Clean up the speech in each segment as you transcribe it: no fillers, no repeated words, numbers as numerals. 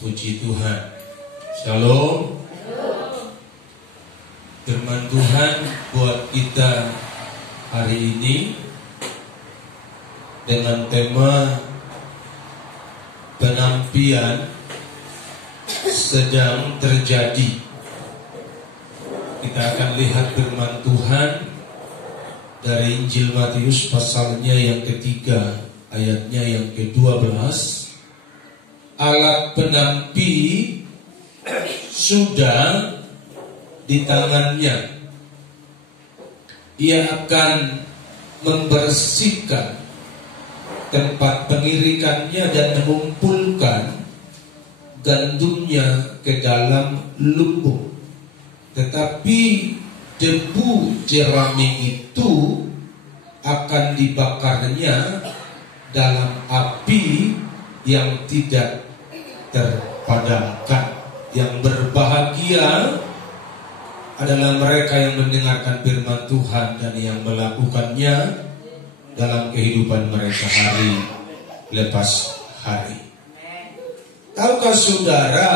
Puji Tuhan. Shalom. Firman Tuhan buat kita hari ini dengan tema penampian sedang terjadi. Kita akan lihat firman Tuhan dari Injil Matius pasalnya yang ketiga, ayatnya yang ke-12. Alat penampi sudah di tangannya. Ia akan membersihkan tempat pengirikannya dan mengumpulkan gandumnya ke dalam lumbung. Tetapi debu jerami itu akan dibakarnya dalam api yang tidak terpadamkan. Yang berbahagia adalah mereka yang mendengarkan firman Tuhan dan yang melakukannya dalam kehidupan mereka hari lepas hari. Tahukah saudara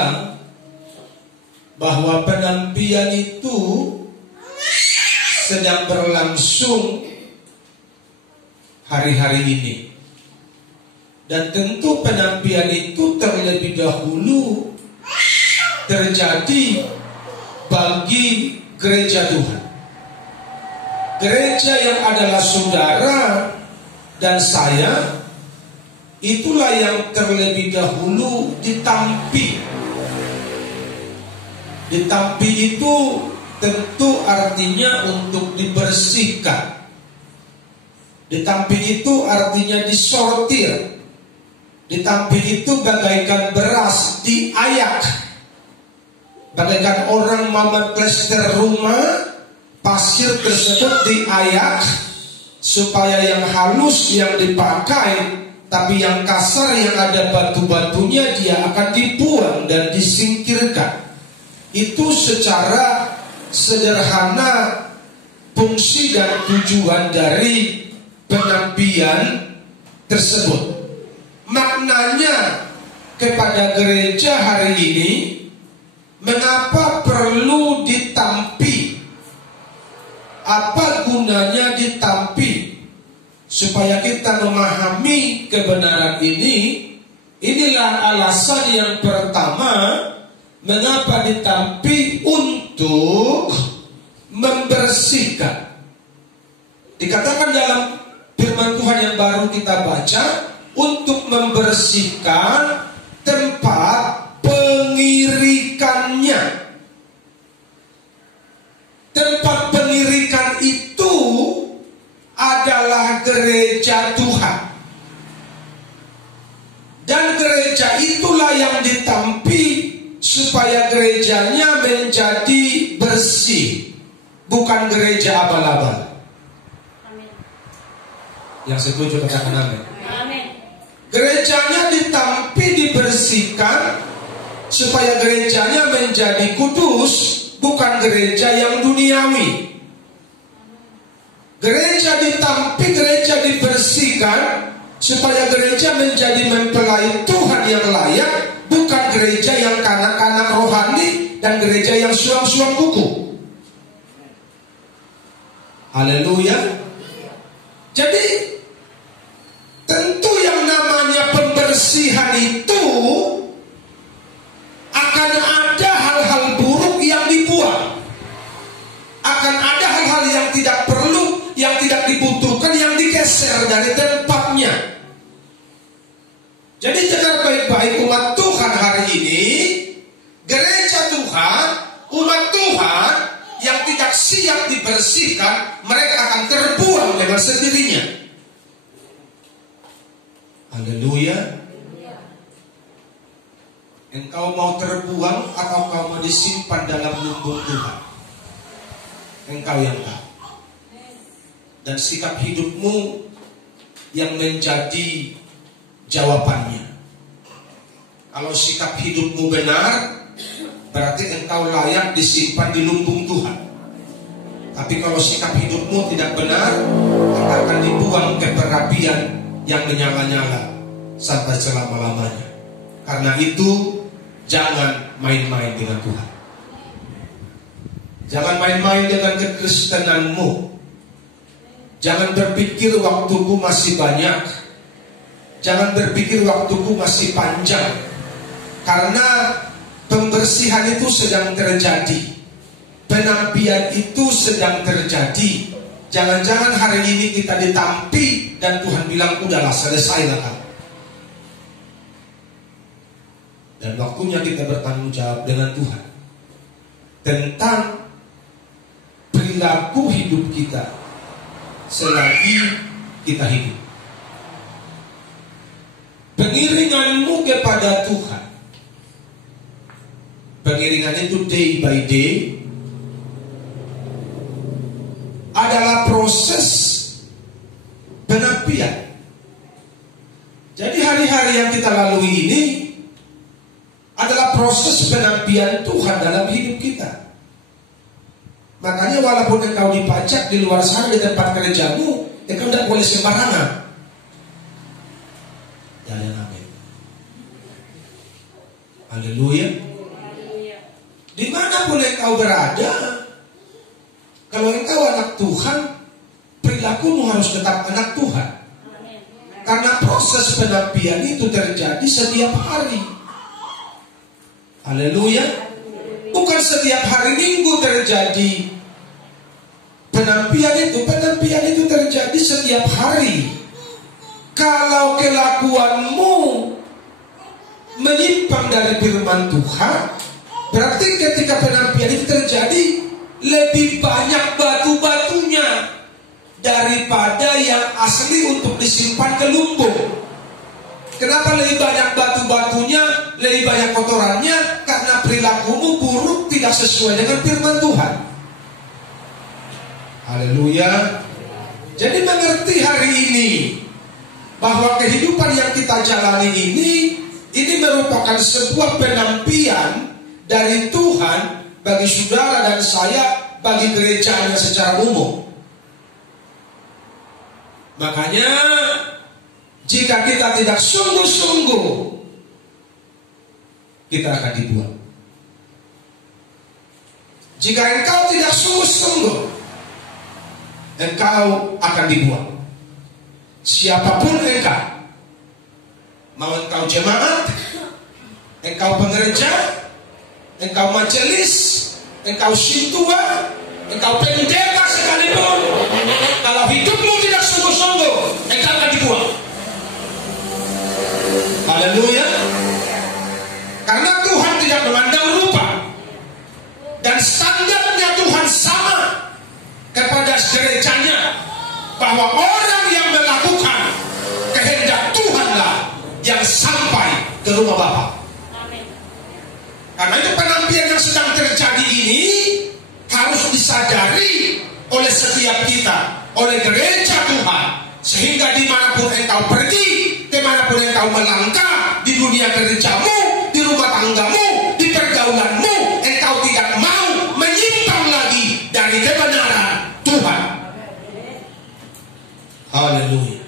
bahwa penampian itu sedang berlangsung hari-hari ini? Dan tentu penampian itu terlebih dahulu terjadi bagi gereja Tuhan. Gereja yang adalah saudara dan saya, itulah yang terlebih dahulu ditampi. Ditampi itu tentu artinya untuk dibersihkan. Ditampi itu artinya disortir. Ditampi itu bagaikan beras diayak. Bagaikan orang memplester rumah, pasir tersebut diayak supaya yang halus yang dipakai, tapi yang kasar yang ada batu-batunya dia akan dibuang dan disingkirkan. Itu secara sederhana fungsi dan tujuan dari penampian tersebut. Maknanya kepada gereja hari ini, mengapa perlu ditampi? Apa gunanya ditampi? Supaya kita memahami kebenaran ini. Inilah alasan yang pertama, mengapa ditampi, untuk membersihkan. Dikatakan dalam firman Tuhan yang baru kita baca, untuk membersihkan tempat pengirikannya. Tempat pengirikan itu adalah gereja Tuhan. Dan gereja itulah yang ditampi supaya gerejanya menjadi bersih, bukan gereja abal-abal. Amin. Yang setuju katakan amin. Amin. Gerejanya ditampi, dibersihkan supaya gerejanya menjadi kudus, bukan gereja yang duniawi. Gereja ditampi, gereja dibersihkan supaya gereja menjadi mempelai Tuhan yang layak, bukan gereja yang kanak-kanak rohani dan gereja yang suam-suam buku. Haleluya. Jadi tentu yang namanya pembersihan itu akan ada hal-hal buruk yang dibuang. Akan ada hal-hal yang tidak perlu, yang tidak dibutuhkan, yang digeser dari tempatnya. Jadi dengar baik-baik umat Tuhan hari ini, gereja Tuhan, umat Tuhan yang tidak siap dibersihkan, mereka akan terbuang dengan sendirinya. Haleluya. Engkau mau terbuang atau kau mau disimpan dalam lumbung Tuhan? Engkau yang tahu. Dan sikap hidupmu yang menjadi jawabannya. Kalau sikap hidupmu benar, berarti engkau layak disimpan di lumbung Tuhan. Tapi kalau sikap hidupmu tidak benar, engkau akan dibuang ke perapian yang menyala-nyala sampai selama-lamanya. Karena itu jangan main-main dengan Tuhan. Jangan main-main dengan kekristenanmu. Jangan berpikir waktuku masih banyak. Jangan berpikir waktuku masih panjang. Karena pembersihan itu sedang terjadi. Penampian itu sedang terjadi. Jangan-jangan hari ini kita ditampi dan Tuhan bilang udahlah, selesailah kamu. Dan waktunya kita bertanggung jawab dengan Tuhan tentang perilaku hidup kita selagi kita hidup. Pengiringanmu kepada Tuhan, pengiringan itu day by day, adalah proses penampian. Jadi hari-hari yang kita lalui ini adalah proses penampian Tuhan dalam hidup kita. Makanya walaupun engkau dipajak di luar sana di tempat kerjamu, engkau tidak boleh sembarangan. Jangan amin. Haleluya. Di mana pun engkau berada, kalau engkau anak Tuhan, perilakumu harus tetap anak Tuhan. Karena proses penampian itu terjadi setiap hari. Haleluya. Bukan setiap hari Minggu terjadi penampian itu terjadi setiap hari. Kalau kelakuanmu menyimpang dari firman Tuhan, berarti ketika penampian itu terjadi, lebih banyak batu-batunya daripada yang asli untuk disimpan ke lumbung. Kenapa lebih banyak batu-batunya, lebih banyak kotorannya? Karena perilakumu buruk, tidak sesuai dengan firman Tuhan. Haleluya. Jadi mengerti hari ini bahwa kehidupan yang kita jalani ini merupakan sebuah penampian dari Tuhan bagi saudara dan saya, bagi gerejanya secara umum. Makanya jika kita tidak sungguh-sungguh, kita akan dibuang. Jika engkau tidak sungguh-sungguh, engkau akan dibuang. Siapapun engkau, mau engkau jemaat, engkau pengerja, engkau majelis, engkau sintua, engkau pendeta sekalipun, kalau hidupmu tidak sungguh-sungguh, engkau akan dibuang. Haleluya. Karena Tuhan tidak memandang rupa, dan standarnya Tuhan sama kepada gerejanya, bahwa orang yang melakukan kehendak Tuhanlah yang sampai ke rumah Bapa. Karena itu penampian yang sedang terjadi ini harus disadari oleh setiap kita, oleh gereja Tuhan, sehingga dimanapun engkau pergi, dimanapun engkau melangkah, di dunia kerjamu, di rumah tanggamu, di pergaulanmu, engkau tidak mau menyimpang lagi dari kebenaran Tuhan. Haleluya.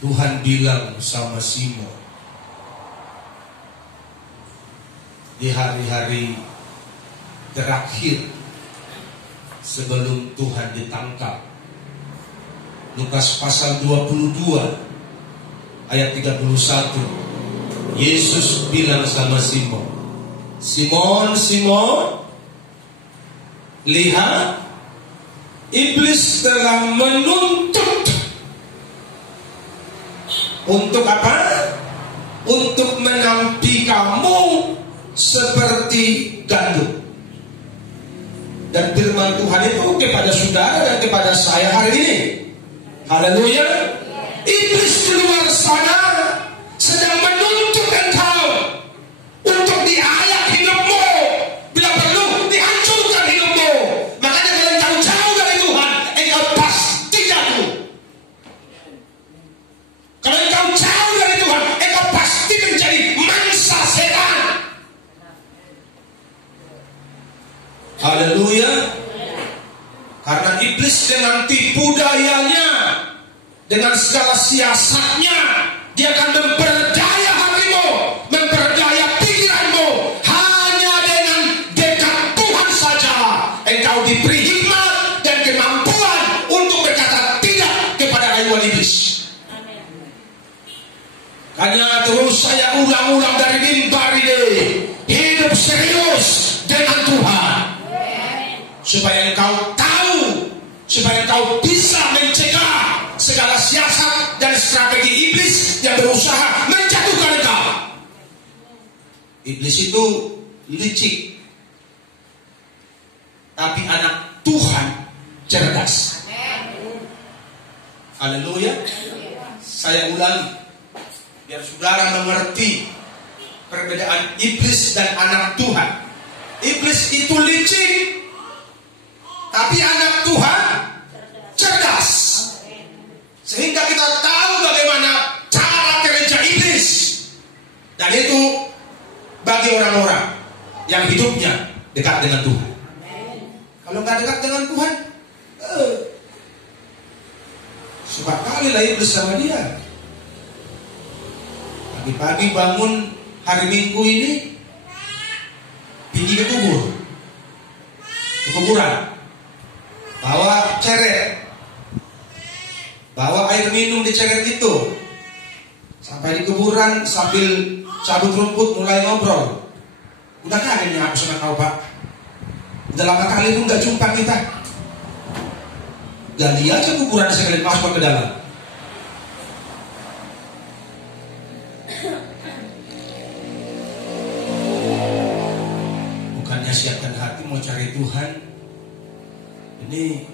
Tuhan bilang sama Simon di hari-hari terakhir sebelum Tuhan ditangkap. Lukas pasal 22 ayat 31. Yesus bilang sama Simon, Simon, Simon, lihat, iblis telah menuntut. Untuk apa? Untuk menampi kamu seperti gandum. Dan firman Tuhan itu kepada saudara dan kepada saya hari ini. Haleluya. Iblis di luar sana sedang menuntut engkau untuk diayak hidupmu, bila perlu dihancurkan hidupmu. Makanya kalau engkau jauh dari Tuhan, engkau pasti jatuh. Kalau engkau jauh dari Tuhan, engkau pasti menjadi mangsa setan. Haleluya. Karena iblis dengan tipu dayanya, dengan segala siasatnya, dia akan memperdaya hatimu Hanya terus saya ulang-ulang dari mimbar ini, hidup serius dengan Tuhan, supaya engkau tahu, supaya engkau bisa mencegah segala siasat dan strategi iblis yang berusaha menjatuhkan engkau. Iblis itu licik, tapi anak Tuhan cerdas. Haleluya. Saya ulangi, biar saudara mengerti perbedaan iblis dan anak Tuhan. Iblis itu licik, tapi anak Tuhan cerdas. Sehingga kita tahu bagaimana cara kerja iblis. Dan itu bagi orang-orang yang hidupnya dekat dengan Tuhan. Kalau nggak dekat dengan Tuhan, suka kali lah iblis sama dia. Pagi-pagi bangun hari Minggu ini, pergi ke kuburan, bawa ceret, bawa air minum di ceret itu, sampai di kuburan sambil cabut rumput mulai ngobrol. Udah kangen ya aku sama kau, Pak. Udah lama kali pun gak jumpa kita. Gali aja kuburan sekali masuk ke dalam. Bukannya siapkan hati mau cari Tuhan. Ini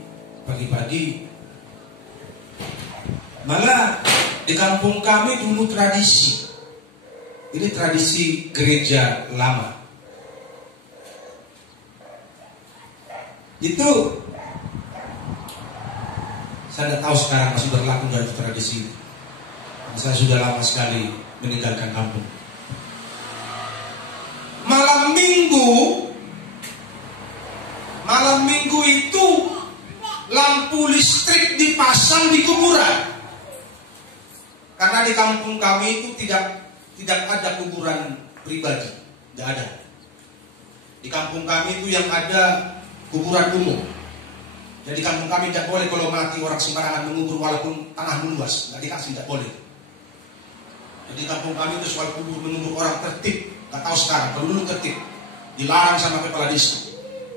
pagi-pagi. Malah di kampung kami dulu tradisi. Ini tradisi gereja lama. Itu saya tidak tahu sekarang masih berlaku dari tradisi ini. Saya sudah lama sekali meninggalkan kampung. Malam minggu itu lampu listrik dipasang di kuburan. Karena di kampung kami itu tidak ada kuburan pribadi, tidak ada. Di kampung kami itu yang ada kuburan umum. Jadi kampung kami tidak boleh kalau mati orang sembarangan mengubur walaupun tanah meluas, nggak dikasih, tidak boleh. Jadi kampung kami itu soal kubur mengubur orang tertib, nggak tahu sekarang. Kalau dulu tertib, dilarang sama kepala desa.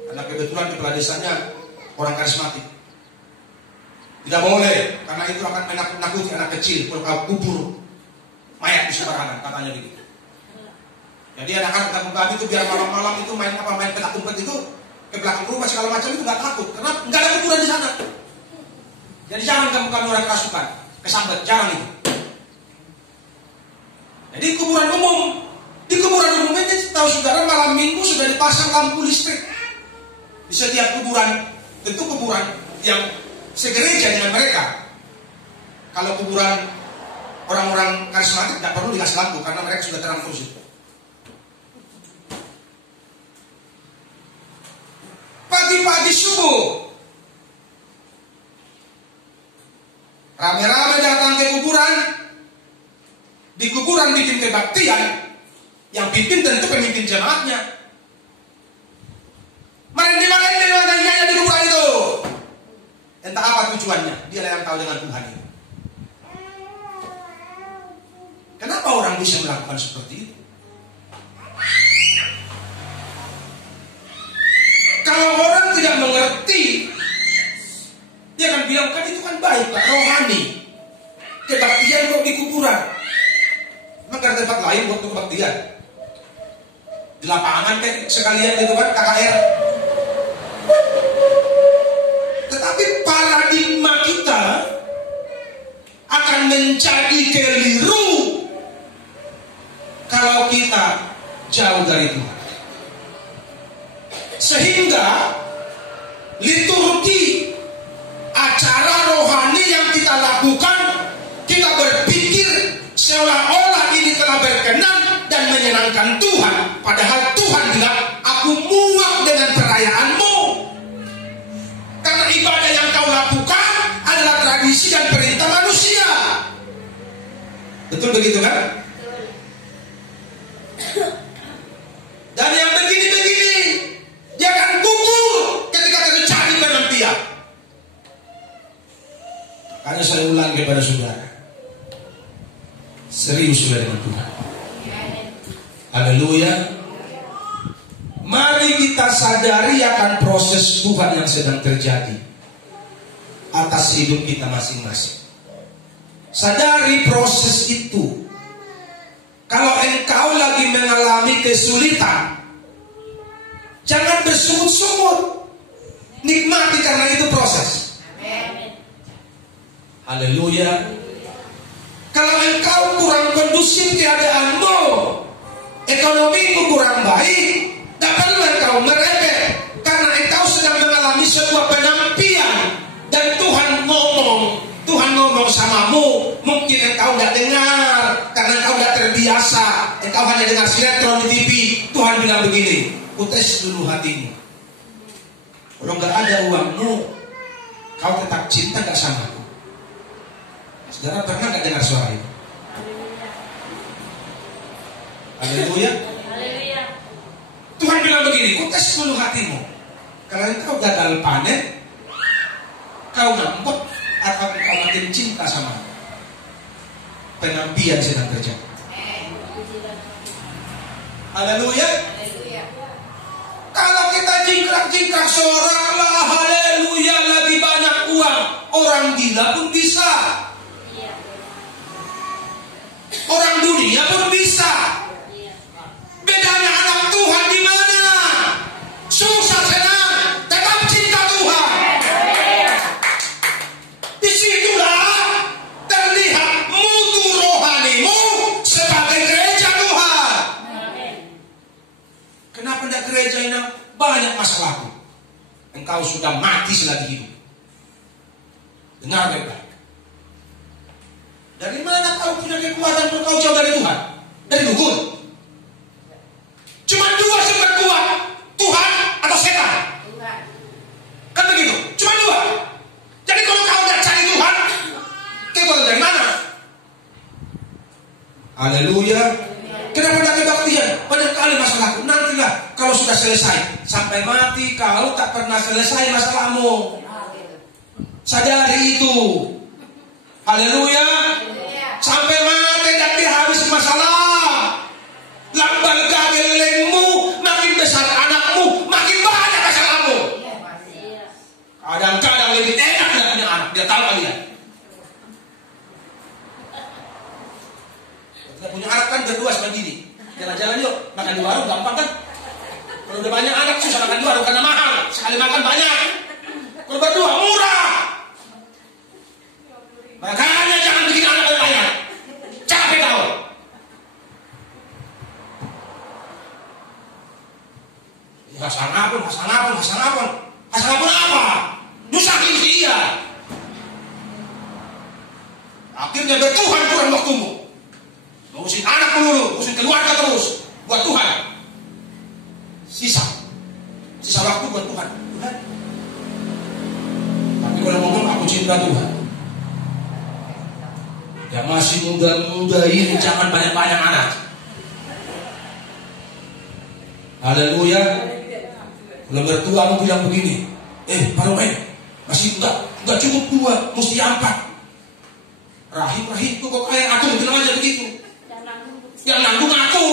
Karena kebetulan kepala desanya orang karismatik. Tidak boleh, karena itu akan menakut-nakuti anak kecil kalau kau kubur mayat di sembarangan, katanya begitu. Jadi anak-anak kampung kami itu biar malam-malam itu main petak umpet itu ke belakang rumah segala macam itu nggak takut, karena nggak ada kuburan di sana. Jadi jangan kami orang kerasukan, kesambet, jangan itu. Jadi di kuburan umum ini tahu saudara malam minggu sudah dipasang lampu listrik di setiap kuburan. Tentu kuburan yang segereja dengan mereka. Kalau kuburan orang-orang karismatik tidak perlu dikasih lampu karena mereka sudah terang terus itu. Pagi-pagi subuh rame-rame datang ke kuburan. Di kuburan bikin kebaktian. Yang pimpin tentu pemimpin jemaatnya. Mari nyanyi di kuburan itu. Entah apa tujuannya, dia yang tahu dengan Tuhan itu. Kenapa orang bisa melakukan seperti itu? Kalau orang tidak mengerti, dia akan bilang, kan itu kan baik, Pak, rohani. Kebaktian kok di kuburan. Maka ada tempat lain buat kebaktian. Di lapangan kayak sekalian gitu kan, KKR. Tetapi paradigma kita akan menjadi keliru kalau kita jauh dari Tuhan. Sehingga liturgi acara rohani yang kita lakukan, kita berpikir seolah-olah ini telah berkenan dan menyenangkan Tuhan. Padahal Tuhan bilang, aku muak dengan perayaanmu. Karena ibadah yang kau lakukan adalah tradisi dan perintah manusia. Betul begitu kan? Dan yang begini-begini dia akan gugur ketika terjadi penantian. Makanya saya ulang kepada saudara, Serius sudah dengan Tuhan. Haleluya. Mari kita sadari akan proses Tuhan yang sedang terjadi atas hidup kita masing-masing. Sadari proses itu. Kalau engkau lagi mengalami kesulitan, jangan bersungut-sungut. Nikmati karena itu proses. Haleluya. Kalau engkau kurang kondusif keadaanmu, ekonomimu kurang baik, tak perlu engkau merepek, karena engkau sedang mengalami sebuah penampian dan Tuhan ngomong samamu. Mungkin engkau tidak dengar karena engkau tidak terbiasa, engkau hanya dengar sinetron di TV. Tuhan bilang begini, tes dulu hatimu. Kalau nggak ada uangmu, kau tetap cinta gak sama aku? Saudara pernah gak dengar suara itu? Haleluya. Tuhan bilang begini, tes dulu hatimu. Kalau engkau gagal panen, kau ngambek atau kau makin cinta sama aku? Penampian sedang terjadi. Haleluya. Kalau kita jingkrak-jingkrak seorang, haleluya, lagi banyak uang, orang gila pun bisa, orang dunia pun bisa. Bedanya anak Tuhan di mana? Susah senang, tetap cinta Tuhan. Disitulah terlihat mutu rohanimu sebagai gereja Tuhan. Kenapa tidak gereja ini banyak masalahku? Engkau sudah mati selagi hidup. Dengar baik-baik. Dari mana kau punya kekuatan untuk kau jauh dari Tuhan? Dari dukun. Cuma dua sumber kuat, Tuhan atau setan. Kan begitu? Cuma dua. Jadi kalau kau tidak cari Tuhan, kekuatan dari mana? Haleluya. Kenapa tidak kebaktian? Banyak kali masalahku. Nantilah kalau sudah selesai. Sampai mati kau tak pernah selesai masalahmu. Sadari itu. Haleluya. Sampai mati dan habis masalah. Lambal gagelengmu makin besar, anakmu makin banyak masalahmu. Kadang-kadang lebih enak tidak punya anak. Dia tahu kalian. Kita punya anak kan berdua seperti ini. Jalan-jalan yuk, makan di warung gampang kan? Kalau udah banyak anak susah makan di warung karena mahal. Sekali makan banyak. Kalau berdua murah. Makanya jangan bikin anak banyak. Capek kau. Hasanapun apa? Nyusahin dia. Akhirnya bertuhan kurang waktumu. Ngurusin anak melulu, ngurusin keluarga terus. Buat Tuhan. Sisa waktu buat Tuhan. Tapi kalau ngomong aku cinta Tuhan. Yang masih muda-muda ini jangan banyak-banyak anak. Haleluya. Kalau mertua aku bilang begini, Pak Romen, masih enggak cukup 2, mesti 4. Rahim tuh kok kayak aku bilang aja begitu. Yang nanggung aku.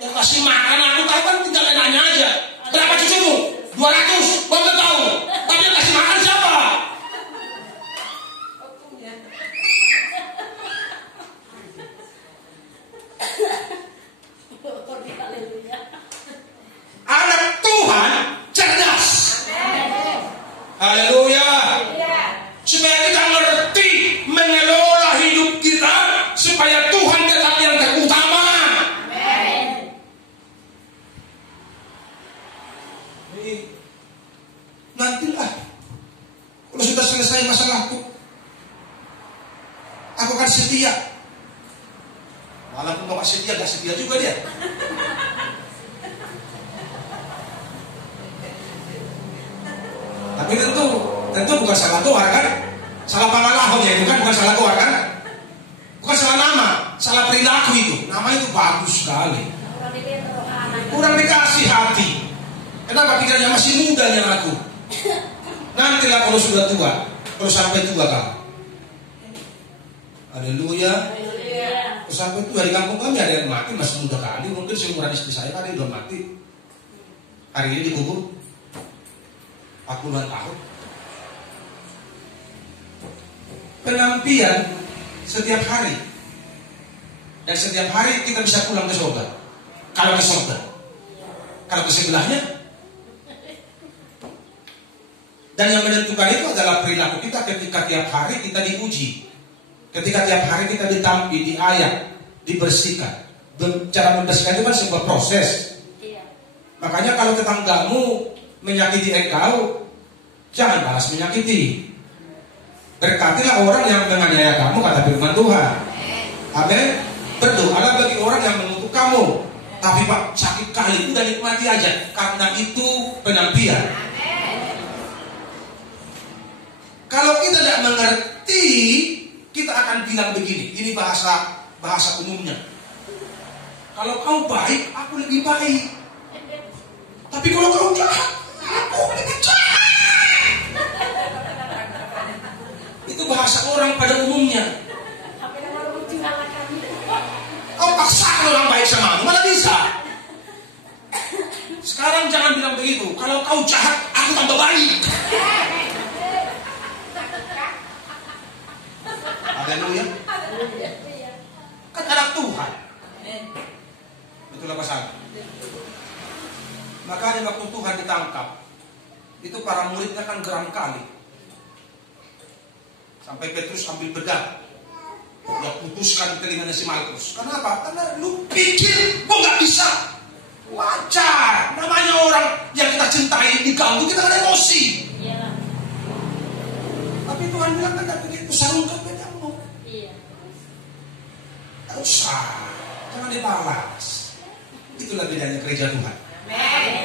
Yang kasih makan aku kapan tinggal nanya aja. Berapa cucumu? 200, kau nggak tahu. Tapi yang kasih makan siapa? Anak Tuhan cerdas. Haleluya. Supaya kita ngerti mengelola hidup kita supaya Tuhan tetap yang terutama. Nantilah kalau sudah selesai masalahku, aku akan setia. Walaupun bapak setia, gak setia juga dia. Tapi tentu bukan salah Tuhan kan? Salah pengalaman ya itu kan, bukan salah Tuhan kan? Bukan salah nama, salah perilaku itu. Nama itu bagus sekali. Kurang dikasih hati. Kenapa pikirannya masih muda yang aku? Nantilah kalau sudah tua, kalau sampai tua kamu, Haleluya. Sampai itu dari kampung kami ada yang mati masih muda kali, mungkin seumuran istri saya ada yang udah mati. Hari ini dikubur 40-an tahun. Penampian setiap hari, dan setiap hari kita bisa pulang ke surga. Kalau ke surga, kalau ke sebelahnya. Dan yang menentukan itu adalah perilaku kita ketika tiap hari kita diuji. Ketika tiap hari kita ditampi, diayak, dibersihkan. Cara membersihkan itu kan sebuah proses. Makanya kalau tetanggamu menyakiti engkau, jangan balas menyakiti. Berkatilah orang yang menganiaya kamu, kata firman Tuhan. Amin. Berdoalah bagi orang yang mengutuk kamu. Tapi Pak, sakit kali udah nikmati aja, karena itu penampian. Kalau kita tidak mengerti, kita akan bilang begini. Ini bahasa umumnya. Kalau kau baik, aku lebih baik. Tapi kalau kau jahat, aku lebih jahat. Itu bahasa orang pada umumnya. Kau paksakan orang baik sama aku, mana bisa? Sekarang jangan bilang begitu. Kalau kau jahat, aku tambah baik. Haleluya. Kan anak Tuhan. Betul apa salah? Makanya waktu Tuhan ditangkap, itu para muridnya kan geram kali. Sampai Petrus ambil pedang, dia putuskan telinganya si Malkus. Kenapa? Karena lu pikir gua nggak bisa. Wajar. Namanya orang yang kita cintai diganggu, kita kan emosi. Tapi Tuhan bilang kan begitu, sarungkan pedangmu. Tak usah, jangan dibalas. Itulah bedanya gereja Tuhan.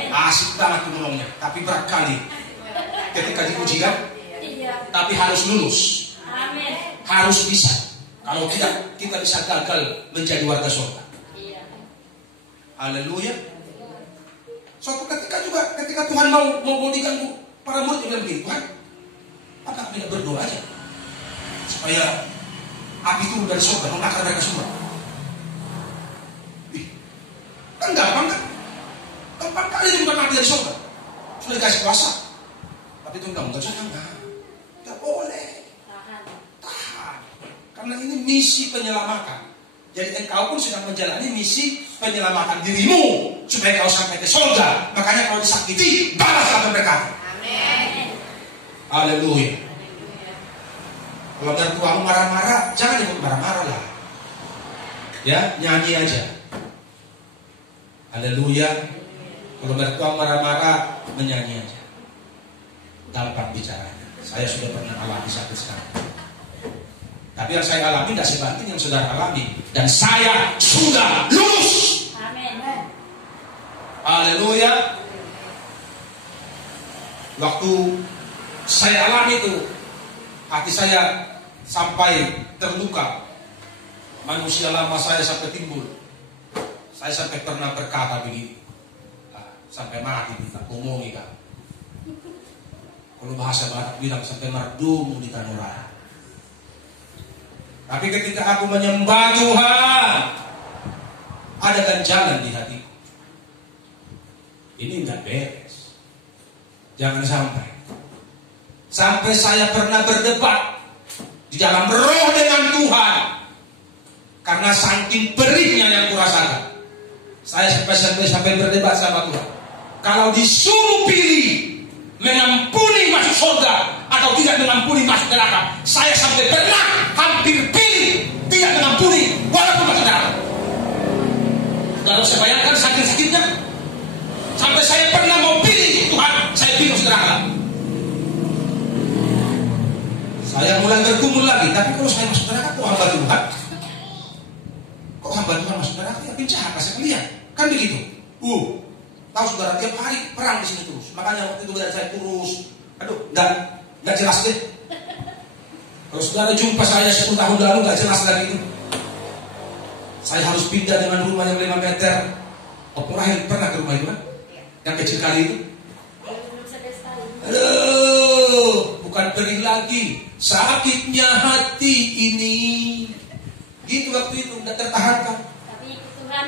Asik banget menolongnya, tapi berat kali ketika diuji kan. Tapi harus lulus. Harus bisa. Kalau tidak, kita bisa gagal menjadi warga surga. Haleluya. Suatu ketika juga, ketika Tuhan mau diganggu, para murid bilang begini, Tuhan, apa tidak berdoa aja supaya api turun dari surga membakar mereka semua? Kan gampang kan? Gampang kali juga mati dari surga. Sudah dikasih kuasa. Tapi Tuhan bilang, jangan. Tidak boleh. Tahan. Karena ini misi penyelamatan. Jadi engkau pun sedang menjalani misi penyelamatan dirimu supaya kau sampai ke surga. Makanya kalau disakiti, balaslah memberkati. Amin. Haleluya. Kalau mertuamu marah-marah, jangan ikut marah-marah lah. Ya, nyanyi aja. Haleluya. Kalau mertua marah-marah, menyanyi aja. Gampang bicaranya. Saya sudah pernah alami sakit sekarang. Tapi yang saya alami tidak sebanding yang saudara alami. Dan saya sudah lulus. Amin. Haleluya. Waktu saya alami itu, hati saya sampai terluka. Manusia lama saya sampai timbul. Saya sampai pernah berkata begini. Sampai mati kita ngomongi kan. Kalau bahasa Batak bilang sampai merdu di tanurah. Tapi ketika aku menyembah Tuhan, ada ganjalan di hatiku. Ini enggak beres. Jangan sampai saya pernah berdebat di dalam roh dengan Tuhan. Karena saking perihnya yang kurasakan. Saya sampai berdebat sama Tuhan. Kalau disuruh pilih mengampuni masuk surga atau tidak mengampuni masuk neraka, saya sampai pernah hampir pilih tidak mengampuni walaupun masuk neraka. Kalau saya bayangkan sakit-sakitnya, sampai saya pernah mau pilih Tuhan, saya pilih masuk neraka. Saya mulai bergumul lagi, tapi kalau saya masuk neraka, kok hamba Tuhan? Kok hamba Tuhan masuk neraka? Ya penjahat, kasih kalian. Kan begitu. Tahu saudara, tiap hari perang di sini terus. Makanya waktu itu badan saya kurus. Aduh, nggak jelas deh. Kalau saudara jumpa saya 10 tahun lalu, nggak jelas lagi itu. Saya harus pindah dengan rumah yang 5 meter. Opung Rahel pernah ke rumah itu kan? Yang kecil kali itu. Aduh, bukan perih lagi. Sakitnya hati ini. Gitu waktu itu, tidak tertahankan. Tapi ikut Tuhan.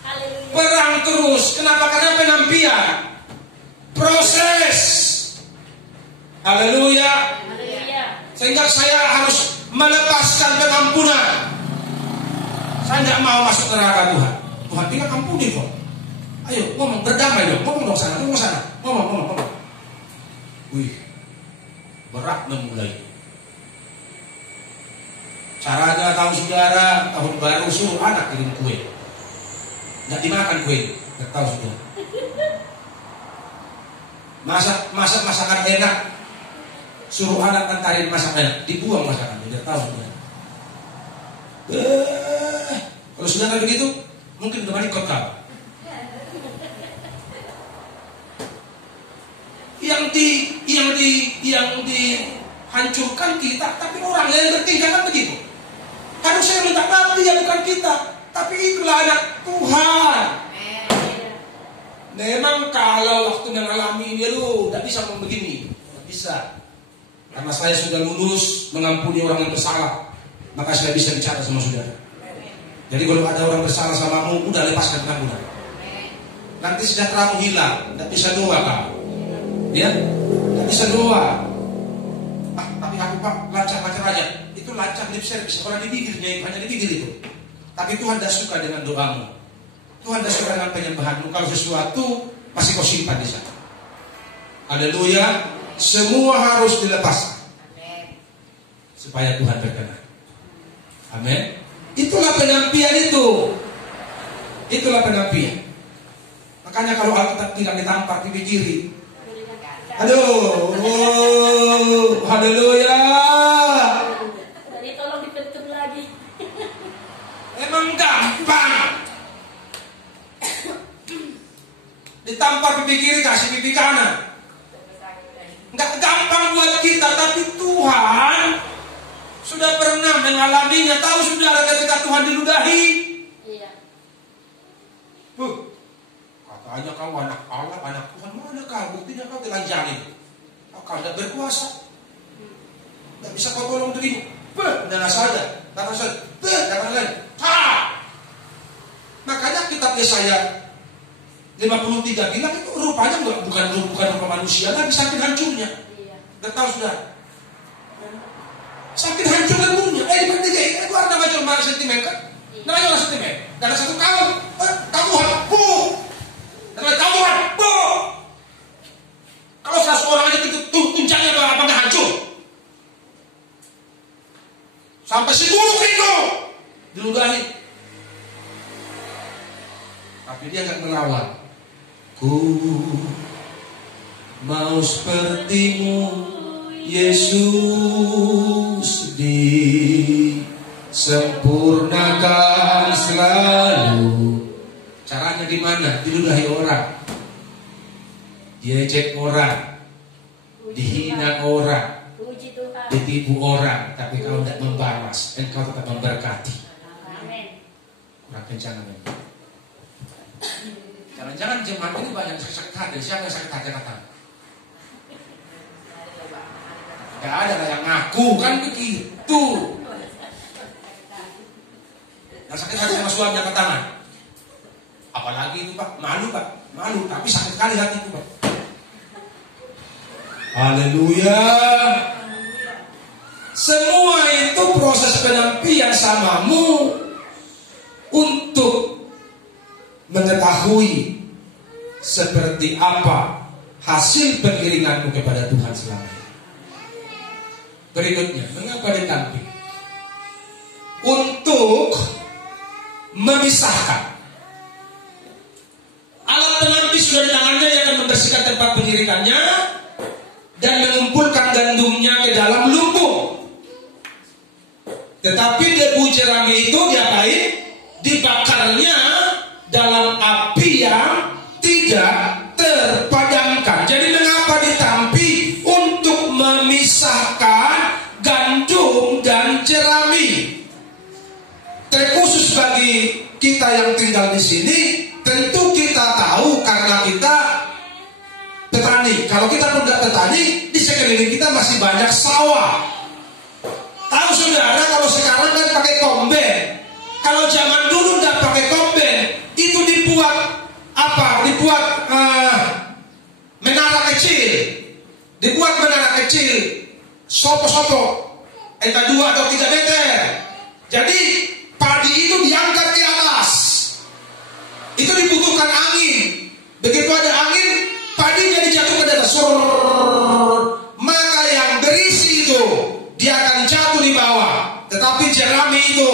Haleluya. Perang terus. Kenapa? Karena penampian. Proses. Haleluya. Haleluya. Sehingga saya harus melepaskan pengampunan. Saya tidak mau masuk neraka Tuhan. Tuhan tinggal ampuni kok. Ayo ngomong, berdamai dong. Ngomong sana, ngomong sana. Ngomong. Wih, berat memulai. Caranya tahu saudara, tahun baru suruh anak kirim kue. Nggak dimakan kue, nggak tahu saudara. Masakan enak, suruh anak ngantarin masakan enak, dibuang masakannya, nggak tahu saudara. Kalau saudara begitu, mungkin kembali kekal. Yang dihancurkan kita, tapi orang yang bertingkah begitu. Harusnya minta maaf dia, bukan kita. Tapi itulah anak Tuhan. Memang kalau waktu mengalami ini, tidak bisa begini, tidak bisa. Karena saya sudah lulus mengampuni orang yang bersalah, maka saya bisa bicara sama saudara. Jadi kalau ada orang bersalah samamu, udah lepaskan pengampunan. Nanti sejahteramu hilang, tidak bisa doa kau. Ya, tidak bisa doa. Tapi aku Pak lancar-lancar aja. Itu lancar lip service, orang di bibirnya, hanya di bibir itu. Tapi Tuhan tidak suka dengan doamu. Tuhan tidak suka dengan penyembahanmu. Kalau sesuatu masih kau simpan di sana. Haleluya. Semua harus dilepaskan supaya Tuhan berkenan. Amin. Itulah penampian itu. Itulah penampian. Makanya kalau Alkitab tidak ditampar pipi kiri. Aduh, haleluya. Jadi tolong dibentuk lagi. Emang gampang. Ditampar pipi kiri, kasih pipi kanan. Enggak gampang buat kita, tapi Tuhan sudah pernah mengalaminya. Tahu saudara ketika Tuhan diludahi? Iya. Katanya kau anak Allah, anak Tuhan. Mana kau? Buktinya kau telanjangin. Kau tidak berkuasa. Tidak bisa kau tolong dirimu. Dana saja. Datang saja. Datang lain. Makanya kitab Yesaya 53 bilang itu rupanya bukan rupa manusia lagi, saking hancurnya. Iya. Tidak tahu sudah. Saking hancur ilmunya. Itu ada macam sentimen kan? Namanya orang sentimen. Dan ada satu kamu hapus. Kamu hapus. Kalau 100 orang aja tuncangnya apa nggak hancur? Sampai si buruk itu diludahi. Tapi dia nggak melawan. Ku mau sepertimu Yesus, disempurnakan selalu. Caranya di mana? Diludahi orang, diejek orang, dihina orang, ditipu orang, tapi kau tidak membalas, engkau tetap memberkati. Amin. Kurang kencang amin. Jangan-jangan jemaat ini banyak sakit hati. Siapa yang sakit hati kata? Gak ada lah yang ngaku kan begitu. Yang sakit hati sama suami angkat tangan. Apalagi itu Pak, malu Pak, malu. Tapi sakit kali hati itu Pak. Haleluya. Semua itu proses penampian samamu untuk mengetahui seperti apa hasil pengiringanmu kepada Tuhan selama ini. Berikutnya, mengapa ditampil? Untuk memisahkan. Alat penampil sudah di tangannya yang akan membersihkan tempat pengiringannya dan mengumpulkan gandumnya ke dalam lumbung. Tetapi debu jerami itu diapain? Dibakarnya dalam api yang tidak terpadamkan. Jadi mengapa ditampi? Untuk memisahkan gandum dan jerami. Terkhusus bagi kita yang tinggal di sini, tentu kita tahu karena kita petani. Kalau kita pun tidak petani, di sekeliling kita masih banyak sawah. Tahu saudara, kalau sekarang kan pakai komben. Kalau zaman dulu nggak pakai komben, itu dibuat apa? Dibuat menara kecil. Dibuat menara kecil, sopo-sopo, entah 2 atau 3 meter. Jadi padi itu diangkat ke atas. Itu dibutuhkan angin. Begitu ada angin, padi jadi jatuh ke atas. Maka yang berisi itu dia akan jatuh di bawah. Tetapi jerami itu,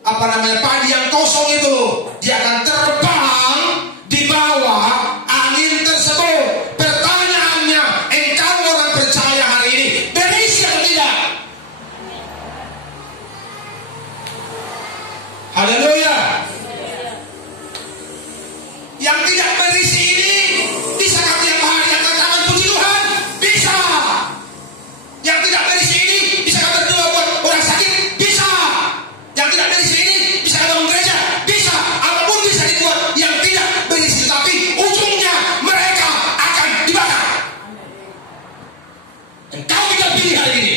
apa namanya, padi yang kosong itu, dia akan terbang di bawah angin tersebut. Pertanyaannya, engkau orang percaya hari ini berisi atau tidak? Haleluya. Yang tidak berisi ini bisa tiap hari angkat tangan puji Tuhan? Bisa. Yang tidak berisi ini bisa berdoa buat orang sakit? Bisa. Yang tidak berisi ini bisa bangun gereja? Bisa. Apapun bisa dibuat yang tidak berisi, tapi ujungnya mereka akan dibakar. Engkau tidak pilih hari ini.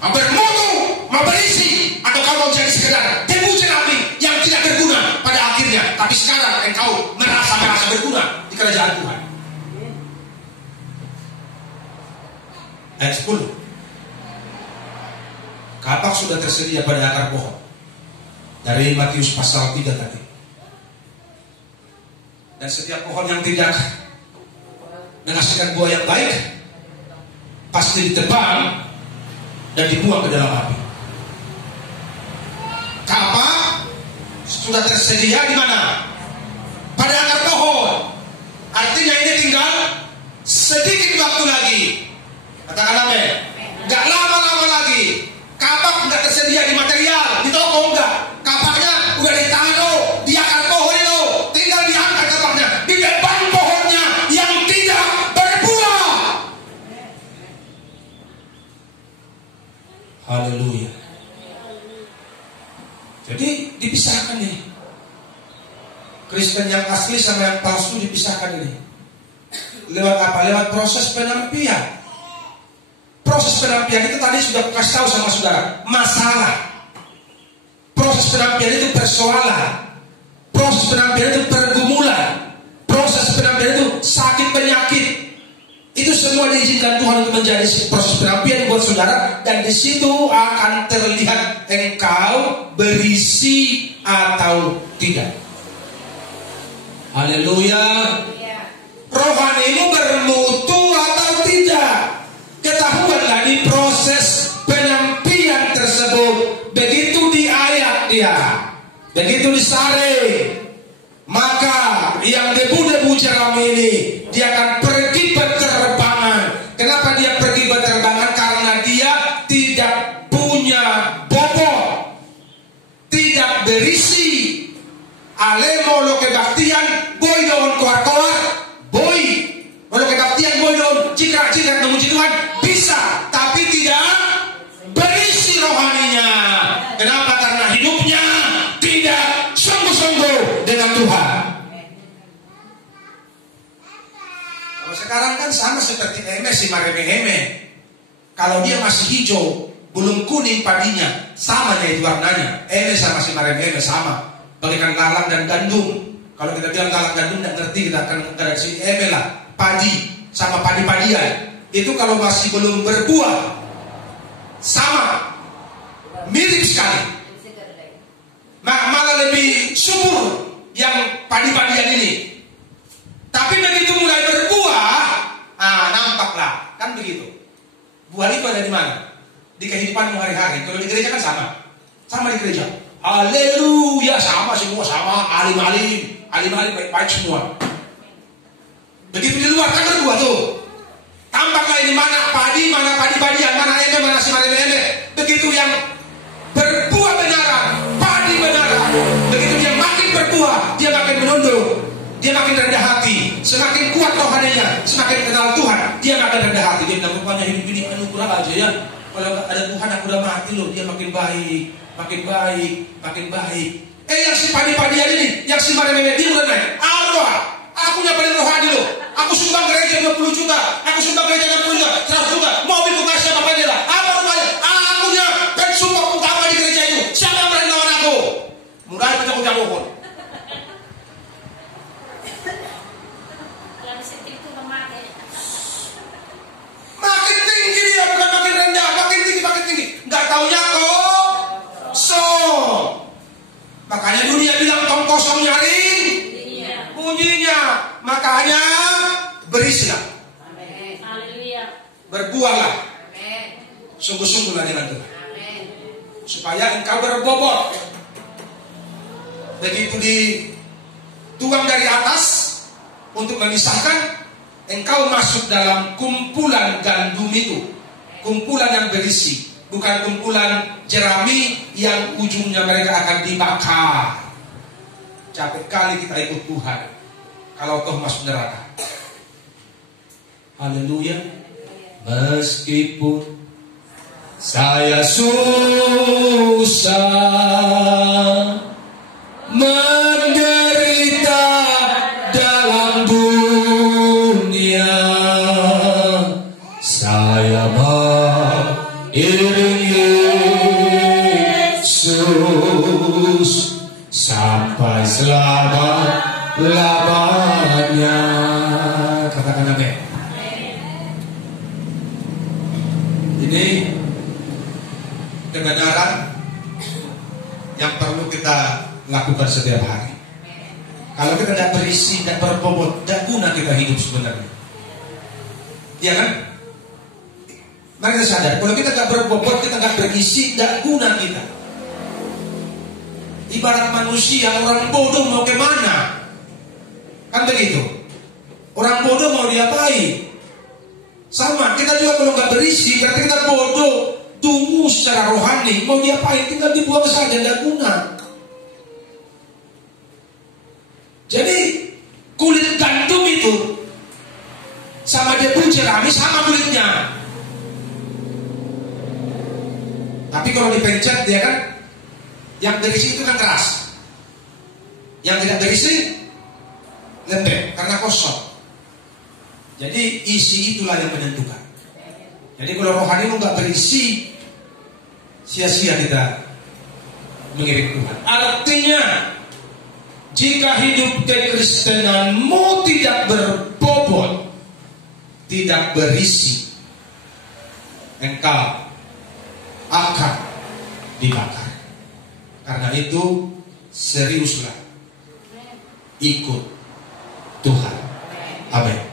Mau bermutu, mau berisi, atau kau mau jadi sekedar debu jerami yang tidak berguna pada akhirnya. Tapi sekarang engkau merasa berguna di kerajaan Tuhan. Ayat 10. Kapak sudah tersedia pada akar pohon. Dari Matius pasal 3 tadi. Dan setiap pohon yang tidak menghasilkan buah yang baik pasti ditebang dan dibuang ke dalam api. Kapak sudah tersedia di mana? Pada akar pohon. Artinya ini tinggal sedikit waktu lagi. Katakan amin. Gak lama-lama lagi. Kapak tidak tersedia di material, di toko enggak. Kapaknya udah ditaruh di akar pohon itu. Tinggal diangkat kapaknya di depan pohonnya yang tidak berbuah. Haleluya. Jadi dipisahkan nih. Kristen yang asli sama yang palsu dipisahkan ini. Lewat apa? Lewat proses penampian. Proses penampian itu tadi sudah kasih tahu sama saudara. Masalah. Proses penampian itu persoalan. Proses penampian itu pergumulan. Proses penampian itu sakit penyakit. Itu semua diizinkan Tuhan untuk menjadi proses penampian buat saudara. Dan di situ akan terlihat engkau berisi atau tidak. Haleluya. Rohanimu bermutu atau tidak? Ketahuilah di proses penampian tersebut. Begitu diayak dia, begitu disaring, maka yang debu-debu jerami ini dia akan pergi berterbangan. Kenapa dia pergi berterbangan? Karena dia tidak punya bobot, tidak berisi. Ale molo kebaktian boy don koar-koar, boy molo kebaktian boy don cikrak-cikrak memuji Tuhan bisa, tapi tidak berisi rohaninya. Kenapa? Karena hidupnya tidak sungguh-sungguh dengan Tuhan. Kalau sekarang kan sama seperti si mareme-heme. Kalau dia masih hijau, belum kuning padinya, sama itu warnanya. Sama si mareme-heme sama. Bagaikan lalang dan gandum. Kalau kita bilang lalang gandum tidak ngerti, kita akan redaksi lah. Padi sama padi-padian. Itu kalau masih belum berbuah, sama, mirip sekali. Malah lebih subur yang padi-padian ini. Tapi begitu mulai berbuah, nampaklah, kan begitu. Buah itu ada di mana? Di kehidupanmu hari-hari. Kalau di gereja kan sama di gereja. Haleluya, sama semua, sama alim-alim baik-baik semua. Begitu di luar kan berbuah tuh. Tampaklah ini mana padi-padian, mana eme, mana si eme. Begitu yang berbuah benaran, padi benaran. Begitu dia makin berbuah, dia makin menunduk, dia makin rendah hati. Semakin kuat rohaninya, semakin kenal Tuhan, dia makin rendah hati. Dia bilang, rupanya hidup ini anugerah aja ya. Kalau ada Tuhan aku udah mati loh. Dia makin baik. Yang si padi-padian ini, yang si eme dia udah naik. Allah, aku paling rohani loh. Aku sumbang gereja 20 juta, aku sumbang gereja 60 juta, 100 juta, mobil ku kasih apa dia lah. Apa rupanya? Akunya Artinya, makanya berisilah. Haleluya. Berbuahlah. Sungguh-sungguhlah dengan Tuhan. Supaya engkau berbobot. Begitu dituang dari atas untuk memisahkan, engkau masuk dalam kumpulan gandum itu. Kumpulan yang berisi, bukan kumpulan jerami yang ujungnya mereka akan dibakar. Capek kali kita ikut Tuhan kalau toh masuk neraka. Haleluya. Meskipun saya susah menderita dalam dunia, saya mau iring Yesus sampai selama-lamanya. Katakan amin. Ini kebenaran yang perlu kita lakukan setiap hari. Kalau kita tidak berisi dan berbobot, tidak guna kita hidup sebenarnya. Iya kan? Mari kita sadar, kalau kita tidak berbobot, kita tidak berisi, tidak guna kita. Ibarat manusia, orang bodoh mau kemana? Kan begitu. Orang bodoh mau diapain? Sama, kita juga kalau nggak berisi, berarti kita bodoh, tunggu secara rohani, mau diapain? Tinggal dibuang saja, tidak guna. Jadi kulit gandum itu sama debu jerami sama kulitnya. Tapi kalau dipencet dia kan, yang berisi itu kan keras, yang tidak berisi lembek karena kosong. Jadi isi itulah yang menentukan. Jadi kalau rohani lu nggak berisi, sia-sia kita mengiring Tuhan. Artinya, jika hidup kekristenanmu tidak berbobot, tidak berisi, engkau akan dibakar. Karena itu seriuslah ikut Tuhan. Amin.